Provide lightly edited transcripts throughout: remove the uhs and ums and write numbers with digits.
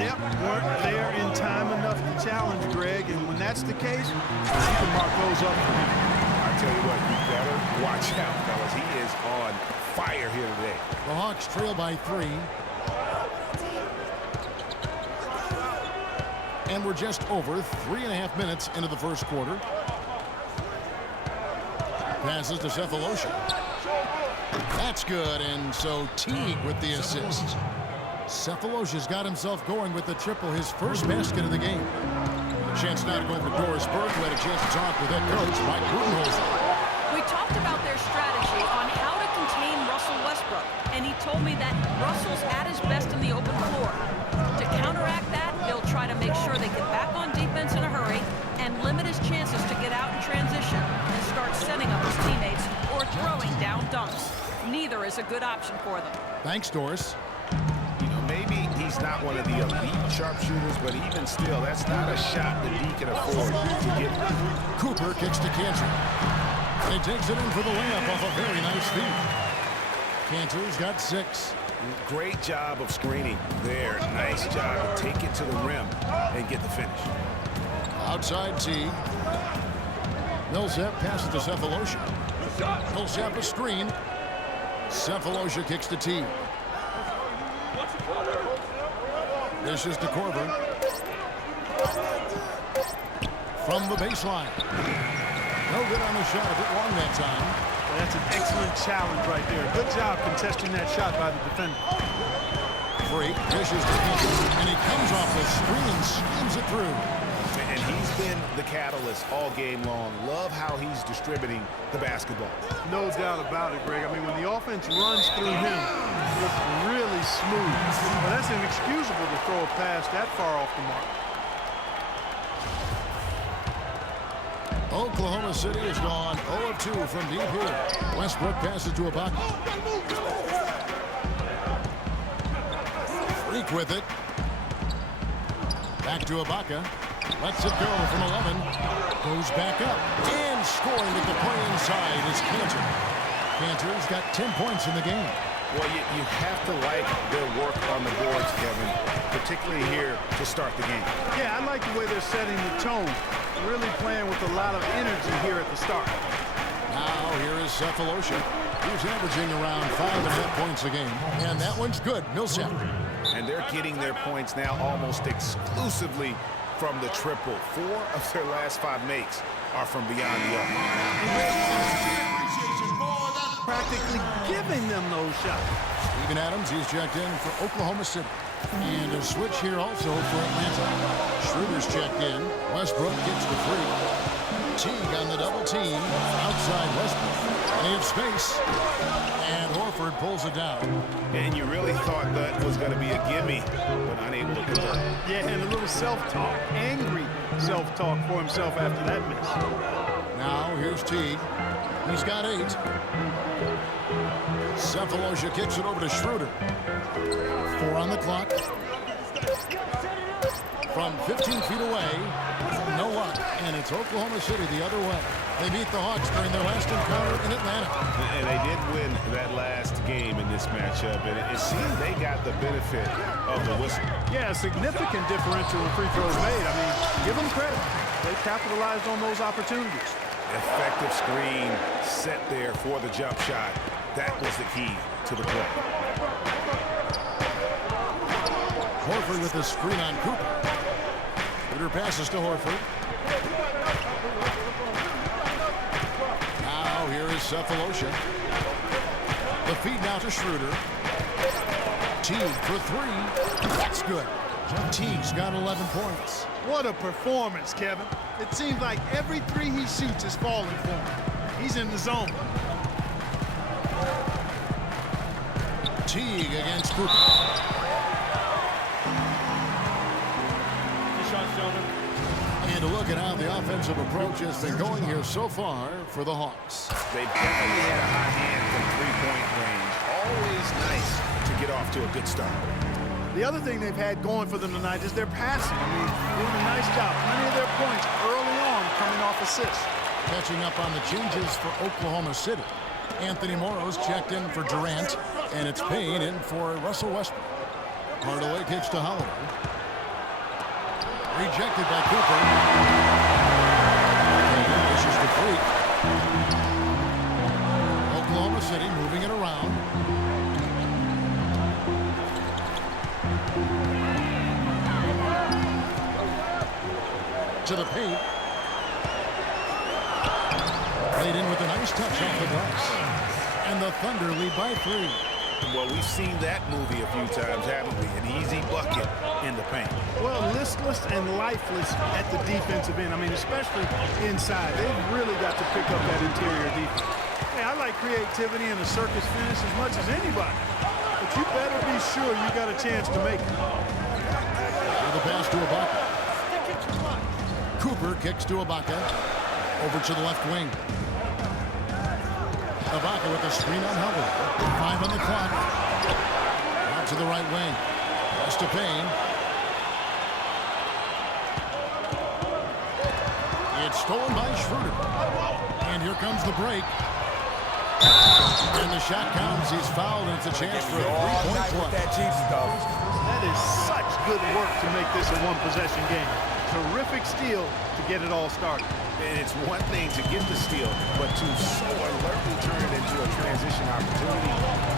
Yep, weren't there in time enough to challenge Greg, and when that's the case, you can mark those up for him. I tell you what, you better watch out, fellas. He is on fire here today. The Hawks trail by 3. And we're just over 3.5 minutes into the first quarter. Passes to Cephalosha. That's good, and so Teague with the assist. Cephalosha's got himself going with the triple, his first basket of the game. A chance now to go over to Doris Burke, who had a chance to talk with head coach Mike Budenholzer. We talked about their strategy on how to contain Russell Westbrook, and he told me that Russell's at his best in the open floor. To counteract that, they'll try to make sure they get back on defense in a hurry and limit his chances to get out in transition and start setting up his teammates or throwing down dunks. Neither is a good option for them. Thanks, Doris. You know, maybe he's not one of the elite sharpshooters, but even still, that's not a shot that he can afford to get. Cooper kicks to Cantor. He takes it in for the layup off a very nice feed. Cantor's got 6. Great job of screening there. Nice job to take it to the rim and get the finish. Outside Teague. Millsap passes to Cephalosha. Millsap a screen. Cephalosha kicks to Teague. This is to Korver. From the baseline. No good on the shot. A bit long that time. Well, that's an excellent challenge right there. Good job contesting that shot by the defender. Freak dishes to Cantor, and he comes off the screen and slams it through. And he's been the catalyst all game long. Love how he's distributing the basketball. No doubt about it, Greg. I mean, when the offense runs through him, it's really smooth. Well, that's inexcusable to throw a pass that far off the mark. Oklahoma City has gone 0 of 2 from deep here. Westbrook passes to Ibaka. Freak with it. Back to Ibaka. Lets it go from 11. Goes back up. And scoring at the play inside is Cantor. Cantor's got 10 points in the game. Well, you have to like their work on the boards, Kevin, particularly here to start the game. Yeah, I like the way they're setting the tone. Really playing with a lot of energy here at the start. Now here is Cephalosha. He's averaging around 5.5 points a game. And that one's good. Millsap. And they're getting their points now almost exclusively from the triple. 4 of their last 5 makes are from beyond the arc. Practically giving them those shots. Steven Adams, he's checked in for Oklahoma City. And a switch here also for Atlanta. Schroeder's checked in. Westbrook gets the 3. Teague on the double team. Outside Westbrook. Plenty of space. And Horford pulls it down. And you really thought that was going to be a gimme, but unable to convert. Yeah, and a little self-talk. Angry self-talk for himself after that miss. Now here's Teague. He's got 8. Cephalosha kicks it over to Schroeder. 4 on the clock. From 15 feet away. No luck. And it's Oklahoma City the other way. They beat the Hawks during their last encounter in Atlanta. And they did win that last game in this matchup. And it seemed they got the benefit of the whistle. Yeah, a significant differential in free throws made. I mean, give them credit. They capitalized on those opportunities. Effective screen set there for the jump shot. That was the key to the play. Horford with the screen on Cooper. Schroeder passes to Horford. Now here is Cephalosha. The feed now to Schroeder. Teague for 3. That's good. Teague's got 11 points. What a performance, Kevin. It seems like every 3 he shoots is falling for him. He's in the zone. Teague against Cooper. And a look at how the offensive approach has been going here so far for the Hawks. They definitely had a hot hand from three-point range. Always nice to get off to a good start. The other thing they've had going for them tonight is their passing. I mean, doing a nice job. Plenty of their points early on coming off assists. Catching up on the changes for Oklahoma City. Anthony Morrow's checked in for Durant, and it's Payne in for Russell Westbrook. Hardaway kicks to Holiday. Rejected by Cooper. This is the Freak. Oklahoma City moving it around. To the paint. Played in with a nice touch off the glass. And the Thunder lead by 3. Well, we've seen that movie a few times, haven't we? An easy bucket in the paint. Well, listless and lifeless at the defensive end. I mean, especially inside. They've really got to pick up that interior defense. Hey, I like creativity and a circus finish as much as anybody. But you better be sure you got a chance to make it. The pass to Ibaka. Cooper kicks to Ibaka. Over to the left wing. Ibaka with a screen on Hubbard. 5 on the clock. Out to the right wing. Pass to Payne. It's stolen by Schroeder. And here comes the break. And the shot counts. He's fouled, and it's a chance for a three-point play. That is such good work to make this a one-possession game. Terrific steal to get it all started. And it's one thing to get the steal, but to so alertly turn it into a transition opportunity,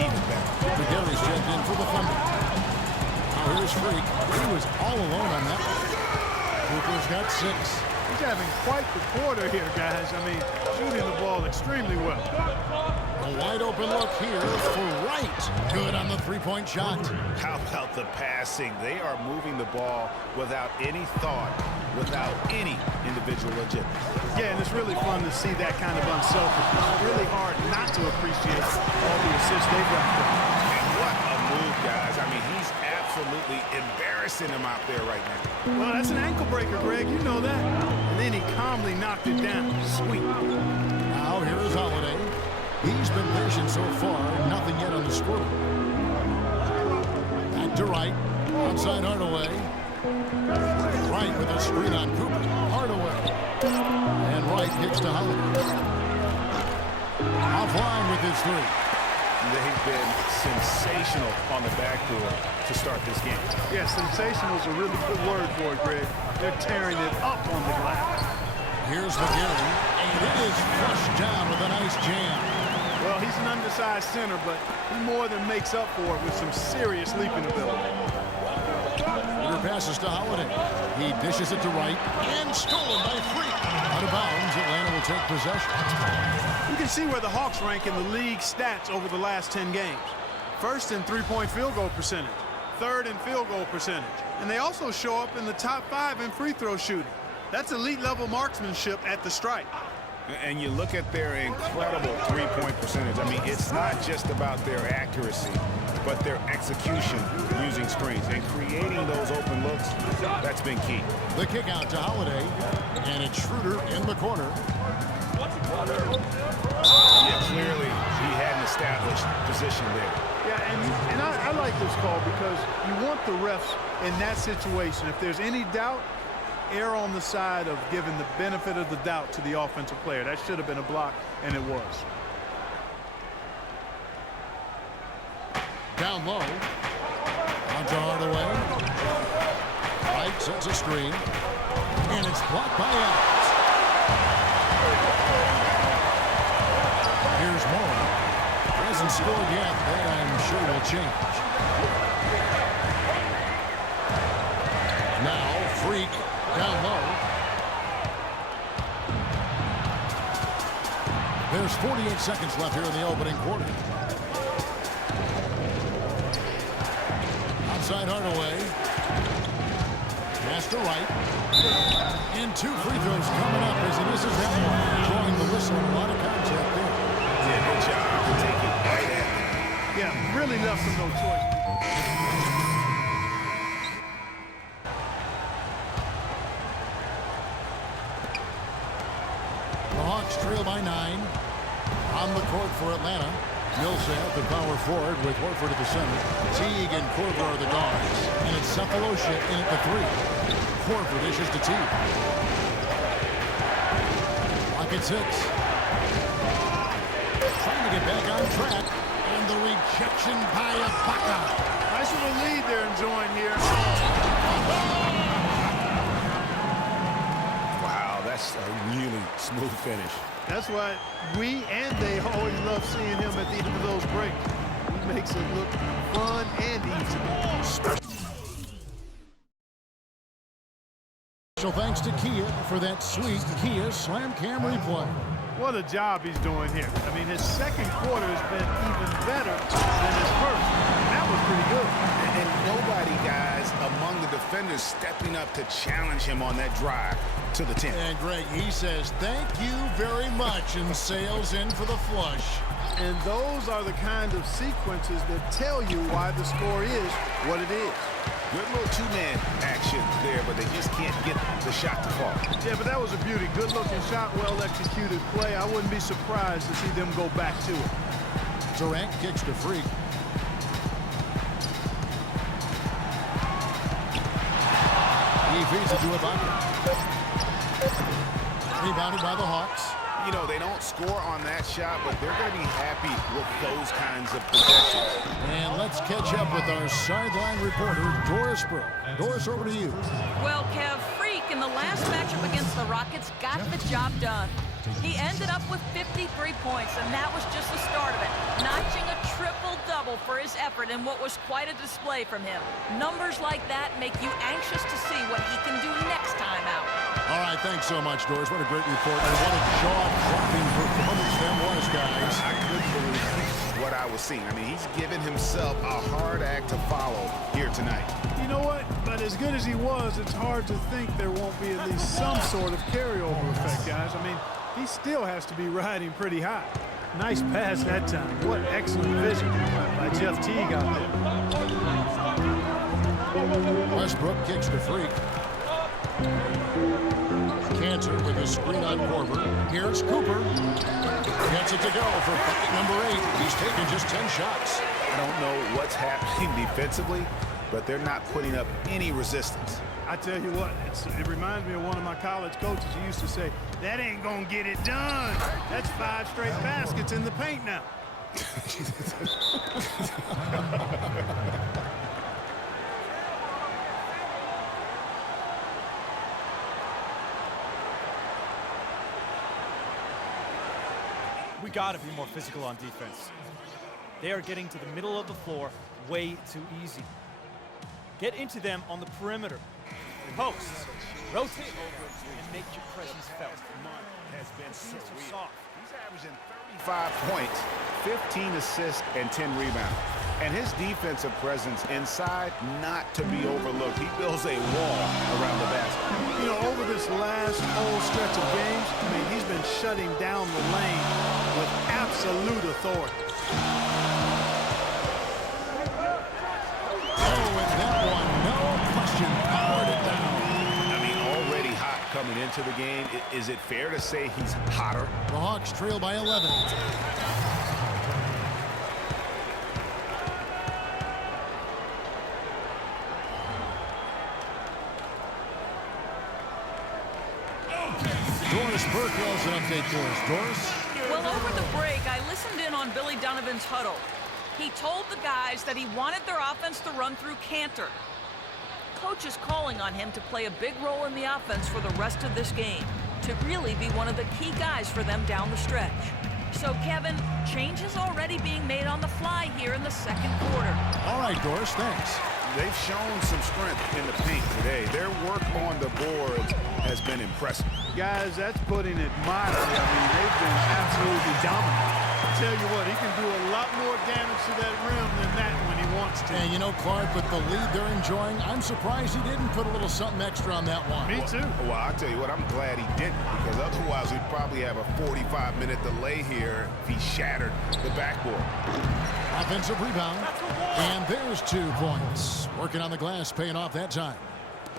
even better. McGarry's checked in for the Thunder. Now here's Freak. He was all alone on that one. Cooper's got 6. He's having quite the quarter here, guys. I mean, shooting the ball extremely well. A wide open look here for Wright. Good on the three-point shot. How about the passing? They are moving the ball without any thought, without any individual agenda. Yeah, and it's really fun to see that kind of unselfishness. It's really hard not to appreciate all the assists they've got. And what a move, guys. I mean, he's absolutely embarrassing them out there right now. Well, that's an ankle breaker, Greg. You know that. And then he calmly knocked it down. Sweet. Now here is Holiday. He's been patient so far. Nothing yet on the scoreboard. Back to Wright. Outside Hardaway. Wright with a screen on Cooper. Hardaway. And Wright kicks to Holiday. Offline with his 3. They've been sensational on the backboard to start this game. Yeah, sensational is a really good word for it, Greg. They're tearing it up on the glass. Here's McGarry, and it is flushed down with a nice jam. Well, he's an undersized center, but he more than makes up for it with some serious leaping ability. Peter passes to Holiday. He dishes it to Wright, and stolen by Freak. Out of bounds, Atlanta will take possession. You can see where the Hawks rank in the league stats over the last 10 games. First in three-point field goal percentage, third in field goal percentage, and they also show up in the top 5 in free throw shooting. That's elite-level marksmanship at the stripe. And you look at their incredible three-point percentage. I mean, it's not just about their accuracy, but their execution using screens and creating those open looks. That's been key. The kick out to Holiday, and it's Schroeder in the corner. Yeah, clearly he had an established position there. Yeah, and I like this call because you want the refs in that situation. If there's any doubt, err on the side of giving the benefit of the doubt to the offensive player. That should have been a block, and it was. Down low. On to Hardaway. Wright sets a screen. And it's blocked by Adams. Here's Moore. Hasn't scored yet. That I'm sure will change. Now Freak down low. There's 48 seconds left here in the opening quarter. Outside Hardaway. Pass to Wright. And 2 free throws coming up as he misses that one. Drawing the whistle, a lot of contact there. Yeah, good job to take it right at him. Yeah, really left him no choice. The Hawks trail by 9. On the court for Atlanta. Millsap, the power forward, with Horford at the center. Teague and Korver are the guards. And it's Cephalosha in at the 3. Horford dishes to Teague. Rockets 6. Trying to get back on track. And the rejection by Ibaka. Nice little lead they're enjoying here. smooth finish. That's why we and they always love seeing him at the end of those breaks. He makes it look fun and easy. So thanks to Kia for that sweet Kia Slam Cam replay. What a job he's doing here. I mean, his second quarter has been even better than his first. And that was pretty good. And nobody, guys, among the defenders stepping up to challenge him on that drive to the 10. And Greg, he says thank you very much and sails in for the flush. And those are the kind of sequences that tell you why the score is what it is. Good little two-man action there, but they just can't get the shot to fall. Yeah, but that was a beauty. Good-looking shot, well-executed play. I wouldn't be surprised to see them go back to it. Durant kicks to Freak. He feeds it to Ibaka. Rebounded by the Hawks. You know, they don't score on that shot, but they're going to be happy with those kinds of possessions. And let's catch up with our sideline reporter, Doris Burke. Doris, over to you. Well, Kev, Freak in the last matchup against the Rockets got the job done. He ended up with 53 points, and that was just the start of it, notching a triple-double for his effort in what was quite a display from him. Numbers like that make you anxious to see what he can do next time out. All right, thanks so much, Doris. What a great report, and what a jaw-dropping performance that was, guys. I couldn't believe what I was seeing. I mean, he's given himself a hard act to follow here tonight. You know what? But as good as he was, it's hard to think there won't be at least some sort of carryover effect, guys. I mean, he still has to be riding pretty high. Nice pass that time. What excellent vision by Jeff Teague out there. Westbrook kicks to Freak. Cantor with a screen on Korver. Here's Cooper. Gets it to go for bucket number 8. He's taken just 10 shots. I don't know what's happening defensively, but they're not putting up any resistance. I tell you what, it reminds me of one of my college coaches who used to say, that ain't gonna get it done. That's 5 straight baskets in the paint now. We gotta be more physical on defense. They are getting to the middle of the floor way too easy. Get into them on the perimeter. Posts. Rotate over and make your presence felt. Has been so soft. He's averaging 35 points, 15 assists, and 10 rebounds. And his defensive presence inside, not to be overlooked. He builds a wall around the basket. You know, over this last whole stretch of games, I mean, he's been shutting down the lane with absolute authority. Coming into the game, is it fair to say he's hotter? The Hawks trail by 11. Doris Burke has an update for us. Doris? Well, over the break, I listened in on Billy Donovan's huddle. He told the guys that he wanted their offense to run through Cantor. Coach is calling on him to play a big role in the offense for the rest of this game, to really be one of the key guys for them down the stretch. So, Kevin, changes already being made on the fly here in the second quarter. All right, Doris, thanks. They've shown some strength in the paint today. Their work on the boards has been impressive. Guys, that's putting it mildly. I mean, they've been absolutely dominant. I tell you what, he can do a lot more damage to that rim than that when he wants to. And you know, Clark, with the lead they're enjoying, I'm surprised he didn't put a little something extra on that one. Me too. Well, I'll tell you what, I'm glad he didn't, because otherwise we'd probably have a 45-minute delay here if he shattered the backboard. Offensive rebound, and there's 2 points. Working on the glass, paying off that time.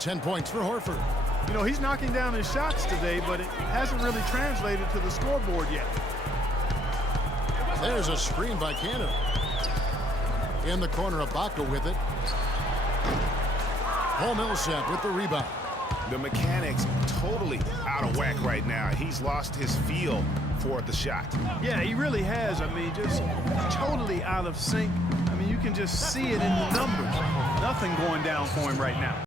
10 points for Horford. You know, he's knocking down his shots today, but it hasn't really translated to the scoreboard yet. There's a screen by Cantor. In the corner, Ibaka with it. Paul Millsap with the rebound. The mechanics totally out of whack right now. He's lost his feel for the shot. Yeah, he really has. I mean, just totally out of sync. I mean, you can just see it in the numbers. Nothing going down for him right now.